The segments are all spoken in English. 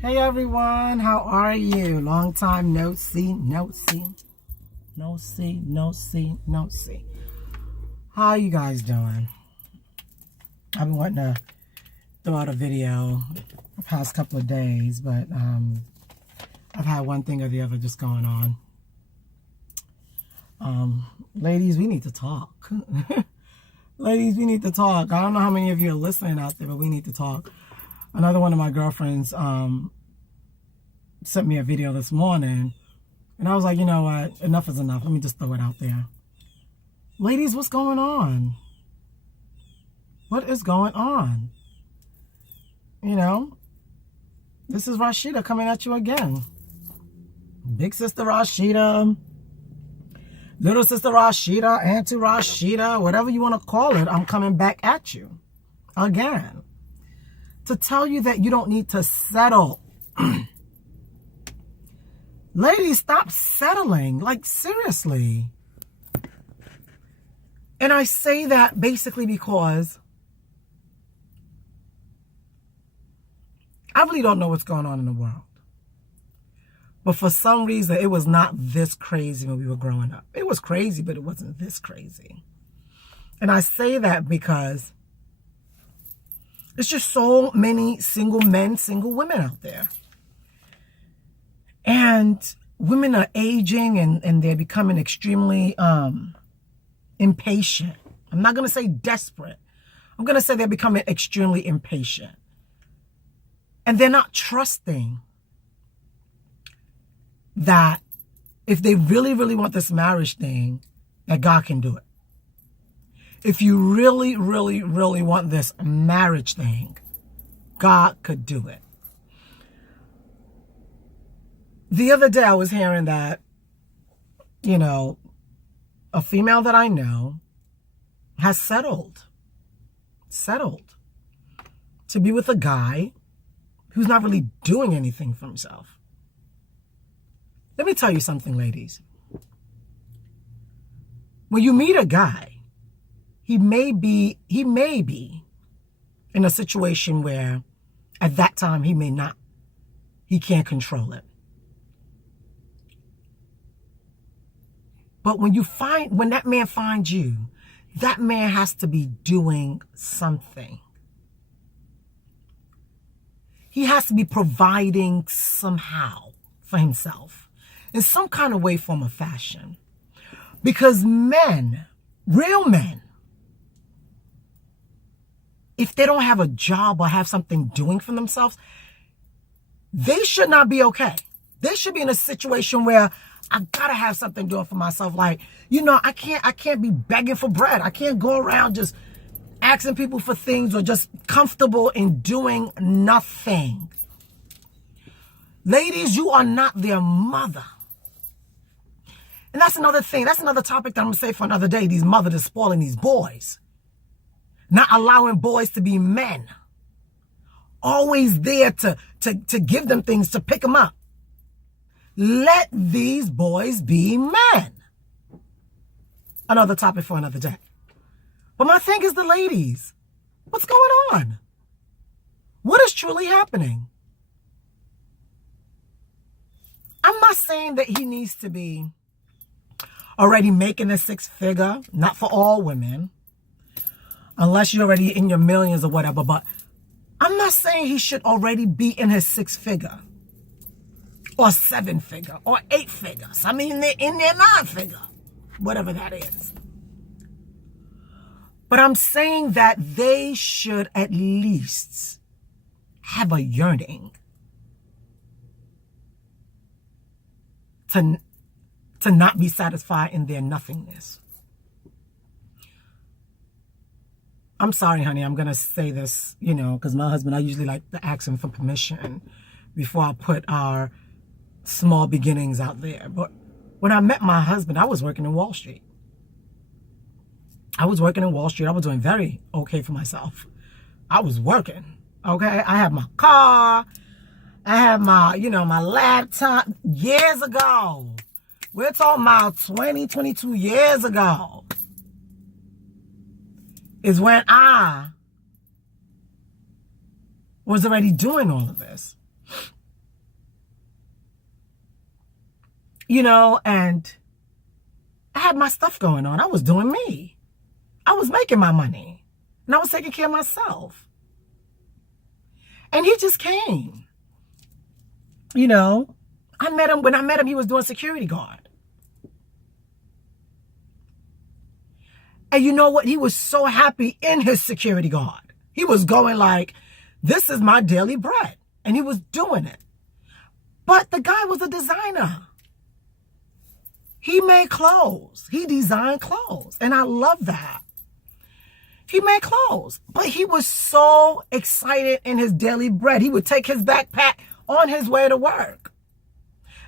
Hey everyone, how are you? Long time no see. How you guys doing? I've been wanting to throw out a video the past couple of days, but I've had one thing or the other just going on. Ladies, we need to talk. Ladies, we need to talk. I don't know how many of you are listening out there, but we need to talk. Another one of my girlfriends sent me a video this morning, and I was like, you know what? Enough is enough. Let me just throw it out there. Ladies, what's going on? What is going on? You know, this is Rashida coming at you again. Big sister Rashida, little sister Rashida, Auntie Rashida, whatever you want to call it, I'm coming back at you again to tell you that you don't need to settle. Ladies, stop settling. Like, seriously. And I say that basically because I really don't know what's going on in the world. But for some reason, it was not this crazy when we were growing up. It was crazy, but it wasn't this crazy. And I say that because it's just so many single men, single women out there. And women are aging and they're becoming extremely impatient. I'm not going to say desperate. I'm going to say they're becoming extremely impatient. And they're not trusting that if they really, really want this marriage thing, that God can do it. If you really, really, really want this marriage thing, God could do it. The other day I was hearing that, you know, a female that I know has settled to be with a guy who's not really doing anything for himself. Let me tell you something, ladies. When you meet a guy, he may be in a situation where at that time he can't control it. But when that man finds you, that man has to be doing something. He has to be providing somehow for himself in some kind of way, form, or fashion. Because men, real men, if they don't have a job or have something doing for themselves, they should not be okay. They should be in a situation where I gotta have something doing for myself. Like, you know, I can't be begging for bread. I can't go around just asking people for things or just comfortable in doing nothing. Ladies, you are not their mother. And that's another thing. That's another topic that I'm gonna say for another day. These mothers are spoiling these boys. Not allowing boys to be men. Always there to give them things, to pick them up. Let these boys be men. Another topic for another day. But my thing is the ladies. What's going on? What is truly happening? I'm not saying that he needs to be already making a six-figure. Not for all women. Unless you're already in your millions or whatever. But I'm not saying he should already be in his six-figure. Or seven-figure, or eight-figure. I mean, they're in their nine-figure. Whatever that is. But I'm saying that they should at least have a yearning to not be satisfied in their nothingness. I'm sorry, honey, I'm going to say this, you know, because my husband, I usually like to ask him for permission before I put our small beginnings out there. But when I met my husband, I was working in Wall Street. I was doing very okay for myself. I was working, okay? I had my car. I had my, you know, my laptop years ago. We're talking about 22 years ago. Is when I was already doing all of this. you know, and I had my stuff going on. I was doing me. I was making my money. And I was taking care of myself. And he just came. You know, I met him. When I met him, he was doing security guard. And you know what? He was so happy in his security guard. He was going like, this is my daily bread. And he was doing it. But the guy was a designer. He made clothes. He designed clothes. And I love that. He made clothes. But he was so excited in his daily bread. He would take his backpack on his way to work.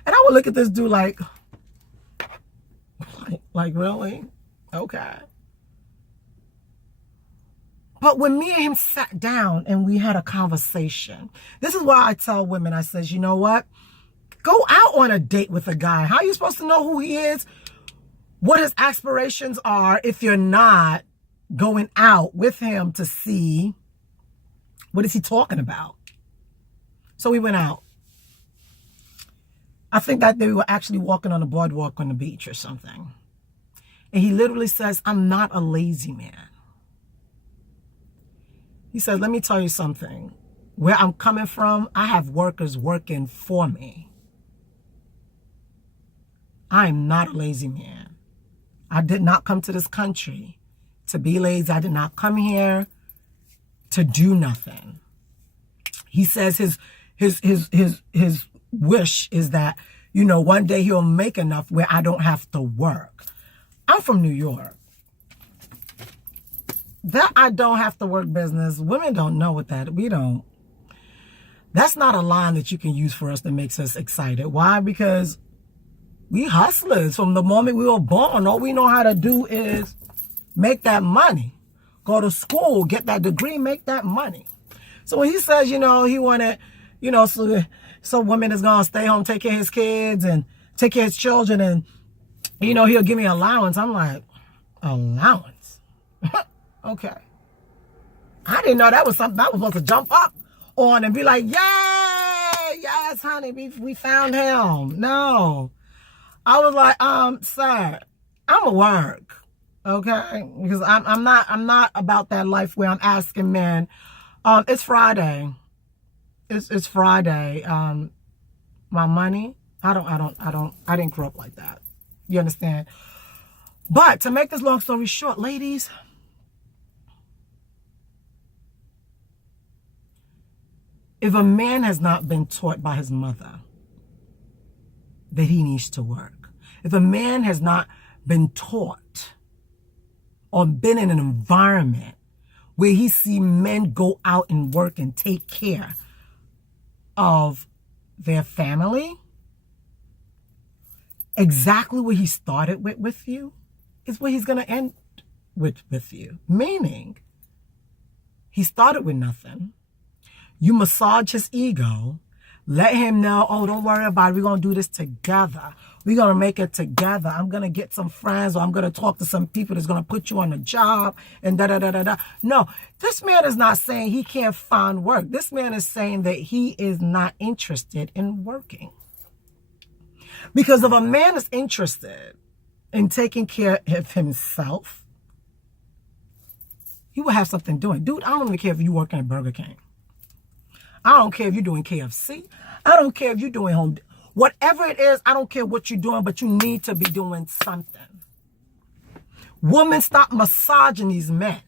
And I would look at this dude like really? Okay. But when me and him sat down and we had a conversation, this is why I tell women, I says, you know what? Go out on a date with a guy. How are you supposed to know who he is, what his aspirations are, if you're not going out with him to see what is he talking about? So we went out. I think that they were actually walking on the boardwalk on the beach or something. And he literally says, I'm not a lazy man. He says, let me tell you something. Where I'm coming from, I have workers working for me. I am not a lazy man. I did not come to this country to be lazy. I did not come here to do nothing. He says his wish is that, you know, one day he'll make enough where I don't have to work. I'm from New York. That I don't have to work business, women don't know what that, we don't. That's not a line that you can use for us that makes us excited. Why? Because we hustlers from the moment we were born. All we know how to do is make that money. Go to school, get that degree, make that money. So when he says, you know, he wanted, you know, so women is going to stay home, take care of his kids and take care of his children. And, you know, he'll give me allowance. I'm like, allowance? Okay. I didn't know that was something I was supposed to jump up on and be like, yay, yes, honey, we found him. No. I was like, sir, I'm a work, okay? Because I'm not about that life where I'm asking men. It's Friday. It's Friday. My money, I didn't grow up like that. You understand? But to make this long story short, ladies, if a man has not been taught by his mother that he needs to work, if a man has not been taught or been in an environment where he see men go out and work and take care of their family, exactly where he started with you is where he's going to end with you. Meaning, he started with nothing. You massage his ego. Let him know, oh, don't worry about it. We're going to do this together. We're going to make it together. I'm going to get some friends, or I'm going to talk to some people that's going to put you on a job and da-da-da-da-da. No, this man is not saying he can't find work. This man is saying that he is not interested in working. Because if a man is interested in taking care of himself, he will have something doing. Dude, I don't even care if you work at Burger King. I don't care if you're doing KFC. I don't care if you're doing home. Whatever it is, I don't care what you're doing, but you need to be doing something. Women, stop massaging these men.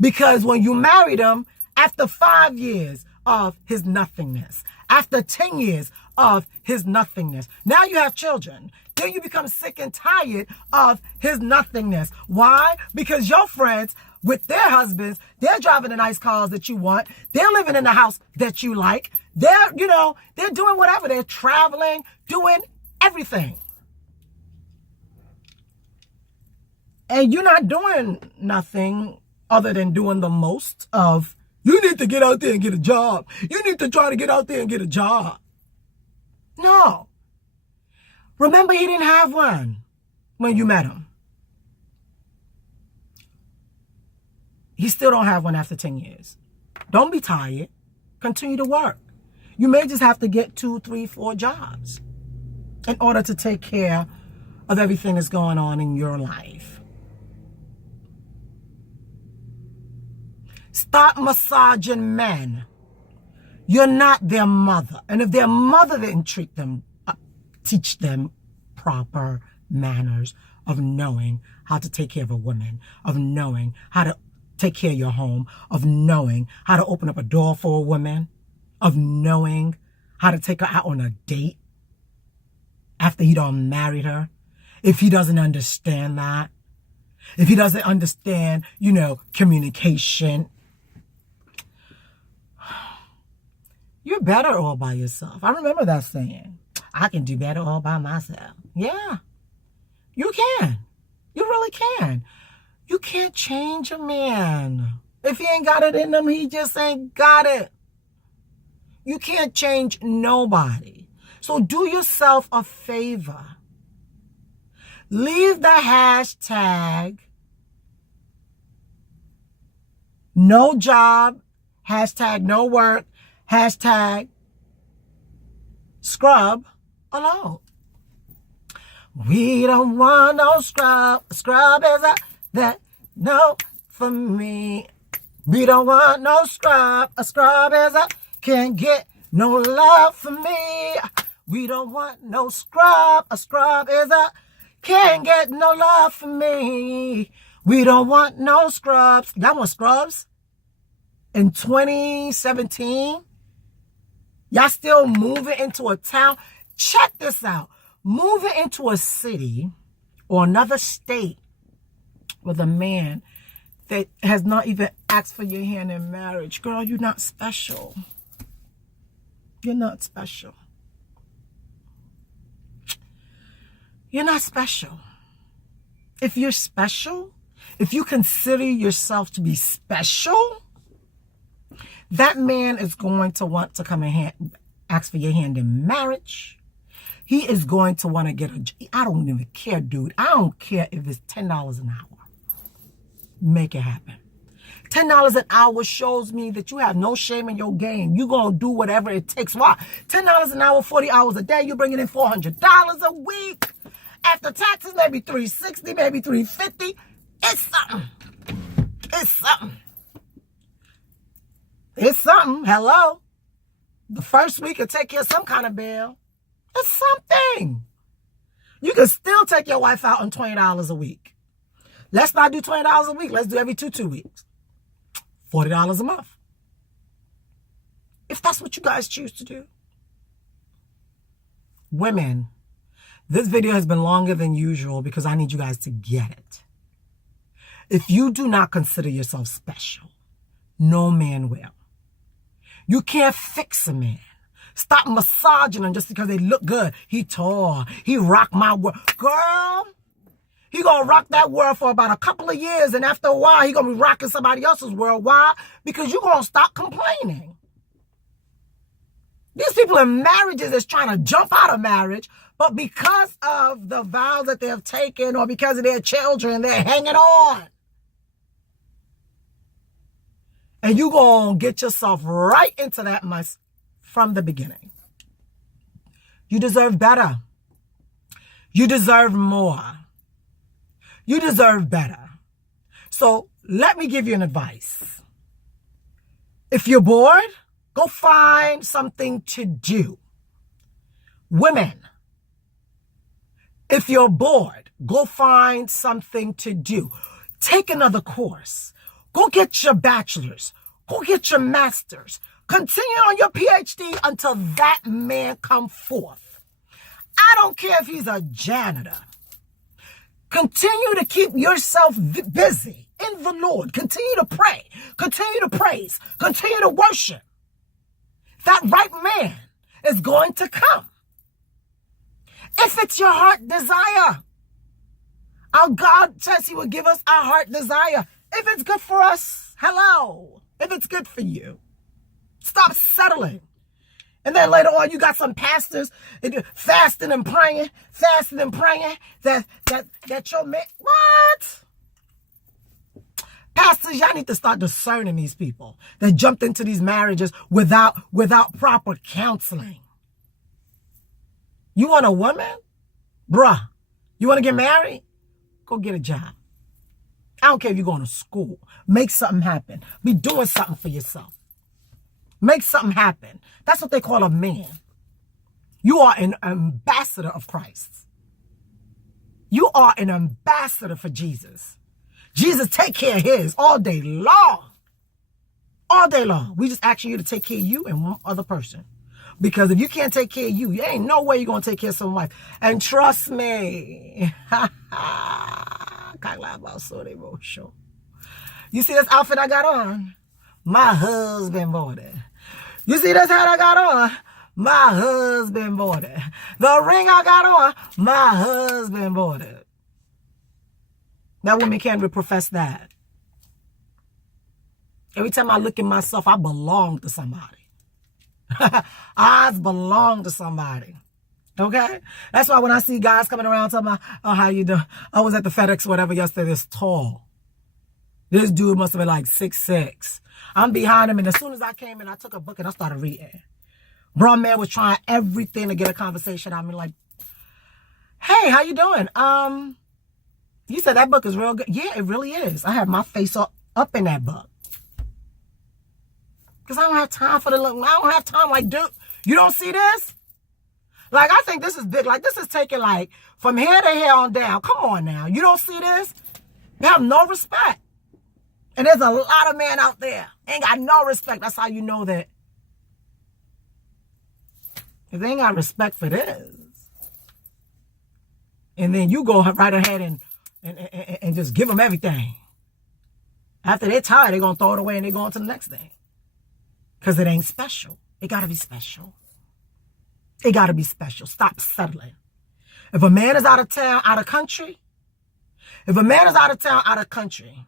Because when you marry them, after 5 years of his nothingness, after 10 years of his nothingness, now you have children. Then you become sick and tired of his nothingness. Why? Because your friends with their husbands, they're driving the nice cars that you want. They're living in the house that you like. They're doing whatever. They're traveling, doing everything. And you're not doing nothing other than doing the most of, you need to get out there and get a job. You need to try to get out there and get a job. No. Remember, he didn't have one when you met him. He still don't have one after 10 years. Don't be tired. Continue to work. You may just have to get 2, 3, 4 jobs in order to take care of everything that's going on in your life. Stop massaging men. You're not their mother. And if their mother didn't teach them proper manners of knowing how to take care of a woman, of knowing how to take care of your home, of knowing how to open up a door for a woman, of knowing how to take her out on a date after he done married her. If he doesn't understand that, if he doesn't understand, communication, you're better all by yourself. I remember that saying. I can do better all by myself. Yeah, you can. You really can. You can't change a man. If he ain't got it in him, he just ain't got it. You can't change nobody. So do yourself a favor. Leave the hashtag no job, hashtag no work, hashtag scrub alone. We don't want no scrub. Scrub is that no for me. We don't want no scrub. A scrub is can't get no love for me. We don't want no scrub. A scrub is can't get no love for me. We don't want no scrubs. Y'all want scrubs? In 2017? Y'all still moving into a town? Check this out. Moving into a city or another state with a man that has not even asked for your hand in marriage. Girl, you're not special. You're not special. You're not special. If you're special, if you consider yourself to be special, that man is going to want to come and ask for your hand in marriage. He is going to want to get I don't even care, dude. I don't care if it's $10 an hour. Make it happen. $10 an hour shows me that you have no shame in your game. You're going to do whatever it takes. Why? $10 an hour, 40 hours a day. You're bringing in $400 a week. After taxes, maybe $360, maybe $350. It's something. It's something. It's something. Hello. The first week will take care of some kind of bill. It's something. You can still take your wife out on $20 a week. Let's not do $20 a week. Let's do every 2 weeks. $40 a month. If that's what you guys choose to do. Women, this video has been longer than usual because I need you guys to get it. If you do not consider yourself special, no man will. You can't fix a man. Stop massaging them just because they look good. He tall. He rock my world. Girl, he gonna rock that world for about a couple of years, and after a while, he gonna be rocking somebody else's world. Why? Because you gonna stop complaining. These people in marriages is trying to jump out of marriage, but because of the vows that they have taken or because of their children, they're hanging on. And you gonna get yourself right into that mess from the beginning. You deserve better. You deserve more. You deserve better. So let me give you an advice. If you're bored, go find something to do. Women, if you're bored, go find something to do. Take another course. Go get your bachelor's. Go get your master's. Continue on your PhD until that man come forth. I don't care if he's a janitor. Continue to keep yourself busy in the Lord. Continue to pray. Continue to praise. Continue to worship. That right man is going to come. If it's your heart desire. Our God says he will give us our heart desire. If it's good for us, hello. If it's good for you. Stop settling. And then later on, you got some pastors fasting and praying that your man, what? Pastors, y'all need to start discerning these people that jumped into these marriages without proper counseling. You want a woman? Bruh, you want to get married? Go get a job. I don't care if you're going to school. Make something happen. Be doing something for yourself. Make something happen. That's what they call a man. You are an ambassador of Christ. You are an ambassador for Jesus. Jesus take care of his all day long. All day long. We just asking you to take care of you and one other person. Because if you can't take care of you, you ain't no way you're going to take care of someone else. And trust me. You see this outfit I got on? My husband bought it. You see this hat I got on? My husband bought it. The ring I got on? My husband bought it. That woman can't profess that. Every time I look at myself, I belong to somebody. I belong to somebody. Okay? That's why when I see guys coming around talking about, oh, how you doing? I was at the FedEx or whatever yesterday, this tall. This dude must have been like 6'6". I'm behind him, and as soon as I came in, I took a book and I started reading. Bro, man was trying everything to get a conversation. I mean, like, hey, how you doing? He said that book is real good. Yeah, it really is. I have my face up in that book. Because I don't have time for the look. I don't have time. Like, dude, you don't see this? Like, I think this is big. Like, this is taking, like, from here to here on down. Come on now. You don't see this? They have no respect. And there's a lot of men out there. Ain't got no respect. That's how you know that. If they ain't got respect for this. And then you go right ahead and just give them everything. After they're tired, they're going to throw it away and they're going to the next thing. Because it ain't special. It got to be special. It got to be special. Stop settling. If a man is out of town, out of country, if a man is out of town, out of country,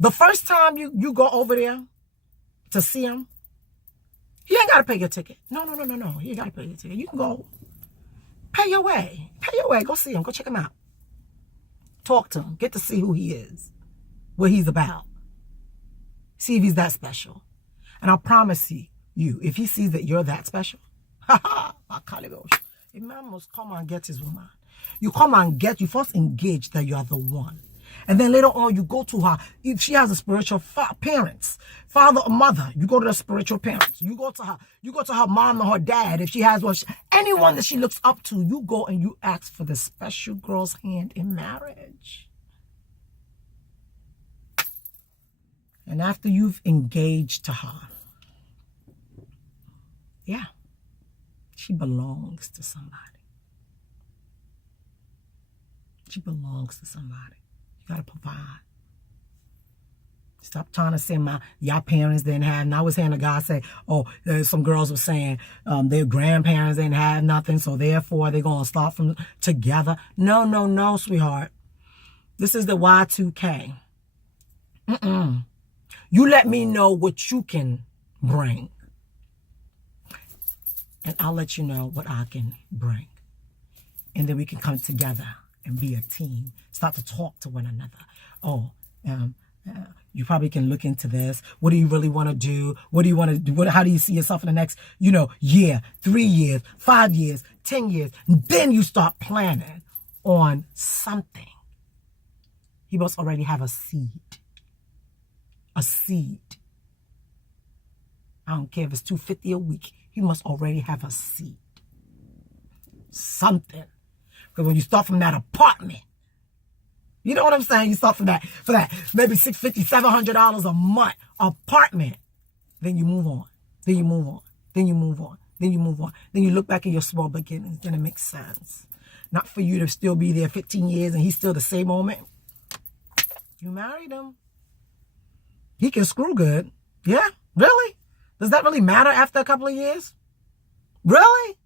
the first time you go over there to see him, you ain't got to pay your ticket. No. You ain't got to pay your ticket. You can go. Pay your way. Pay your way. Go see him. Go check him out. Talk to him. Get to see who he is. What he's about. See if he's that special. And I promise you, if he sees that you're that special, a man must come and get his woman. You come and get, you first engage that you are the one. And then later on, you go to her. If she has a spiritual parents, father or mother, you go to the spiritual parents. You go to her. You go to her mom or her dad. If she has one, anyone that she looks up to, you go and you ask for the special girl's hand in marriage. And after you've engaged to her, yeah, she belongs to somebody. She belongs to somebody. You got to provide. Stop trying to say your parents didn't have. And I was hearing a guy say, oh, some girls were saying their grandparents didn't have nothing, so therefore they're going to start from together. No, sweetheart. This is the Y2K. You let me know what you can bring. And I'll let you know what I can bring. And then we can come together and be a team. Start to talk to one another. Oh, you probably can look into this. What do you really want to do? What do you want to do? How do you see yourself in the next, year, 3 years, 5 years, 10 years? And then you start planning on something. He must already have a seed. A seed. I don't care if it's $250 a week. He must already have a seed. Something. Because when you start from that apartment, you know what I'm saying? You start from that, for that maybe $650, $700 a month apartment. Then you move on. Then you move on. Then you move on. Then you move on. Then you look back at your small beginnings. Then it makes sense. Not for you to still be there 15 years and he's still the same moment. You married him. He can screw good. Yeah? Really? Does that really matter after a couple of years? Really?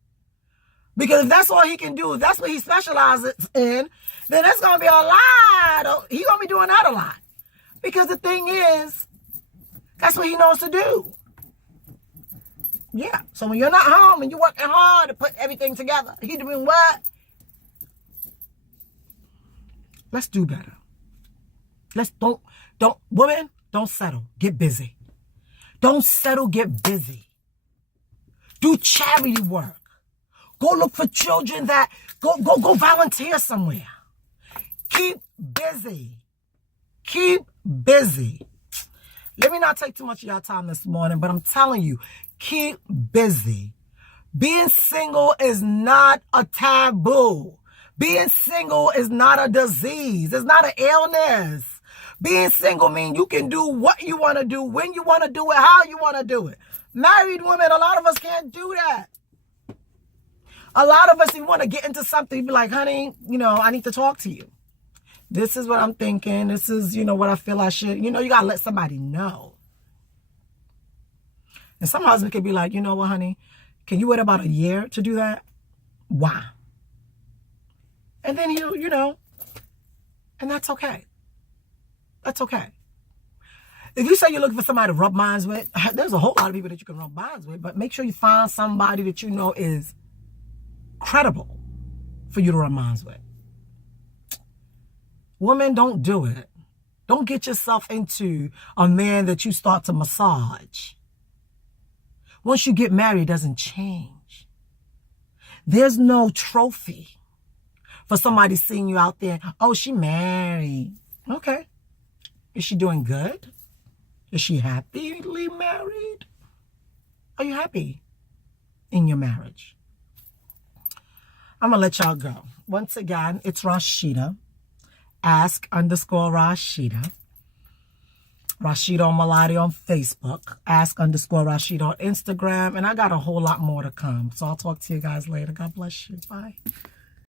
Because if that's all he can do, if that's what he specializes in, then that's going to be a lot. He's going to be doing that a lot. Because the thing is, that's what he knows to do. Yeah. So when you're not home and you're working hard to put everything together, he doing what? Let's do better. Women, don't settle. Get busy. Don't settle, get busy. Do charity work. Go look for children that, go volunteer somewhere. Keep busy. Keep busy. Let me not take too much of your time this morning, but I'm telling you, keep busy. Being single is not a taboo. Being single is not a disease. It's not an illness. Being single means you can do what you want to do, when you want to do it, how you want to do it. Married women, a lot of us can't do that. A lot of us, we want to get into something, be like, honey, I need to talk to you. This is what I'm thinking. This is, what I feel I should. You got to let somebody know. And some husbands can be like, you know what, honey, can you wait about a year to do that? Why? And then and that's okay. That's okay. If you say you're looking for somebody to rub minds with, there's a whole lot of people that you can rub minds with, but make sure you find somebody that you know is credible for you to rub minds with. Women, don't do it. Don't get yourself into a man that you start to massage. Once you get married, it doesn't change. There's no trophy for somebody seeing you out there. Oh, she married. Okay. Is she doing good? Is she happily married? Are you happy in your marriage? I'm going to let y'all go. Once again, it's Rashida. Ask_Rashida. Rashida Malati on Facebook. Ask_Rashida on Instagram. And I got a whole lot more to come. So I'll talk to you guys later. God bless you. Bye.